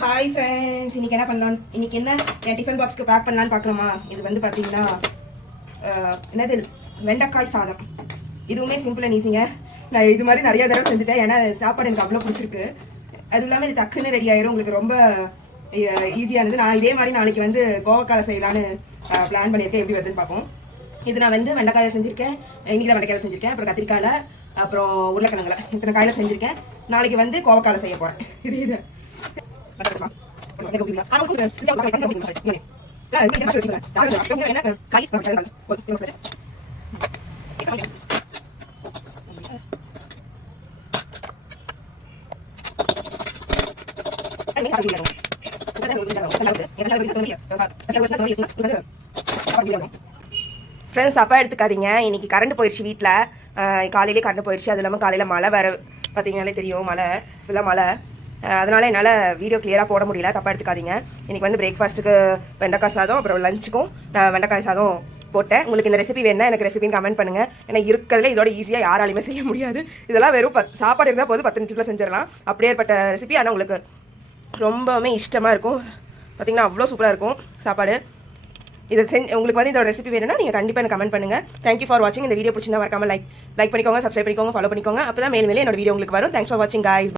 Hi friends, இன்னைக்கு என்ன பண்ணுறோம்? இன்னைக்கு என்ன என் டிஃபன் பாக்ஸ்க்கு பேக் பண்ணலான்னு பார்க்குறோமா? இது வந்து பார்த்தீங்கன்னா என்னது வெண்டைக்காய் சாதம். இதுவுமே சிம்பிள் அண்ட் ஈஸிங்க. நான் இது மாதிரி நிறைய தடவை செஞ்சுட்டேன். ஏன்னா சாப்பாடு எனக்கு அவ்வளோ பிடிச்சிருக்கு. அதுவும் இல்லாமல் இது டக்குன்னு ரெடி ஆயிரும். உங்களுக்கு ரொம்ப ஈஸியானது. நான் இதே மாதிரி நாளைக்கு வந்து கோவக்காலை செய்யலான்னு பிளான் பண்ணியிருக்கேன். எப்படி வருதுன்னு பார்ப்போம். இது நான் வந்து வெண்டைக்காயை செஞ்சுருக்கேன். இன்னைக்கு தான் வெண்டைக்காயில் செஞ்சுருக்கேன். அப்புறம் கத்திரிக்காயில், அப்புறம் உருளைக்கிழங்குல இத்தனை காயில் செஞ்சுருக்கேன். நாளைக்கு வந்து கோவக்காலை செய்ய போகிறேன். இது ஃப்ரெண்ட்ஸ், தப்பாக எடுத்துக்காதீங்க. இன்னைக்கு கரண்ட் போயிடுச்சு வீட்டில். காலையிலே கரண்ட் போயிடுச்சு. அது இல்லாமல் காலையில் மழை வேறு பார்த்தீங்கன்னாலே தெரியும். மழை ஃபுல்லாக மழை. அதனால் என்னால் வீடியோ கிளியராக போட முடியல. தப்பாக எடுத்துக்காதீங்க. இன்றைக்கி வந்து பிரேக்ஃபாஸ்ட்டுக்கு வெண்டைக்காய் சாதம், அப்புறம் லஞ்சுக்கும் நான் வெண்டைக்காய் சாதம் போட்டேன். உங்களுக்கு இந்த ரெசிபி வேணுன்னா எனக்கு ரெசிபின்னு கமெண்ட் பண்ணுங்கள். ஏன்னா இருக்கிறதுல இதோட ஈஸியாக யாராலையுமே செய்ய முடியாது. இதெல்லாம் வெறும் சாப்பாடு இருந்தால் போது 10 நிமிஷத்தில் செஞ்சிடலாம். அப்படியே ஏற்பட்ட ரெசிபி. ஆனால் உங்களுக்கு ரொம்பவுமே இஷ்டமாக இருக்கும். பார்த்திங்கன்னா அவ்வளோ சூப்பராக இருக்கும் சாப்பாடு. இதை உங்களுக்கு வந்து இதோட ரெசிபி வேணும்னா நீங்கள் கண்டிப்பாக எனக்கு கமெண்ட் பண்ணுங்கள். தேங்க்யூ ஃபார் வாட்சிங். இந்த வீடியோ பிடிச்சிருந்தா மறக்காம லைக் பண்ணிக்கோங்க, சப்ஸ்கிரைப் பண்ணிக்கோங்க, ஃபாலோ பண்ணிக்கோங்க. அப்போ தான் மேலும் என்னோட வீடியோ உங்களுக்கு வரும். தேங்க்ஸ் ஃபார் வாட்சிங் காய்ஸ்.